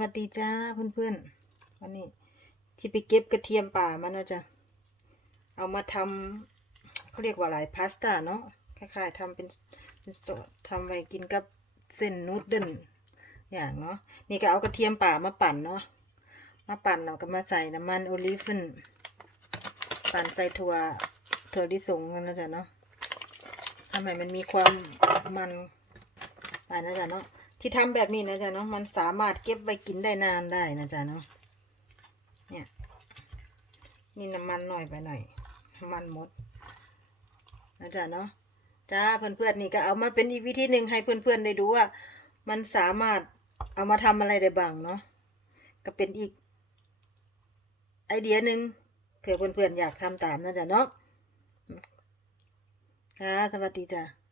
วัสดีจ้าเพื่อนๆวันนี้ที่ไปเก็บกระเทียมป่ามาเนาะจะเอามาทำเขาเรียกว่าอะไรพาสต้าเนาะคล้ายๆทำเป็นเป็นซอสทำไว้กินกับเส้นนูดเดิลอย่างเนาะนี่ก็เอากระเทียมป่ามาปั่นเนาะมาปั่นเราก็มาใส่น้ำมันโอลิฟเฟนปั่นใส่ถั่วถั่วลิสงนั่นนะจ๊ะเนาะทำให้มันมีความมันอ่านะจ๊ะเนาะ ที่ทำแบบนี้นะจ๊ะเนาะมันสามารถเก็บไว้กินได้นานได้นะจ๊ะเนาะเนี่ยนี่น้ำมันหน่อยไปหน่อยน้ำมันหมดนะจ๊ะเนาะจ้าเพื่อนๆนี่ก็เอามาเป็นอีกวิธีหนึ่งให้เพื่อนๆได้ดูว่า มันสามารถเอามาทำอะไรได้บ้างเนาะก็เป็นอีกไอเดียหนึ่งเผื่อเพื่อนๆอยากทำตามนะจ๊ะเนาะค่ะสวัสดีจ้ะ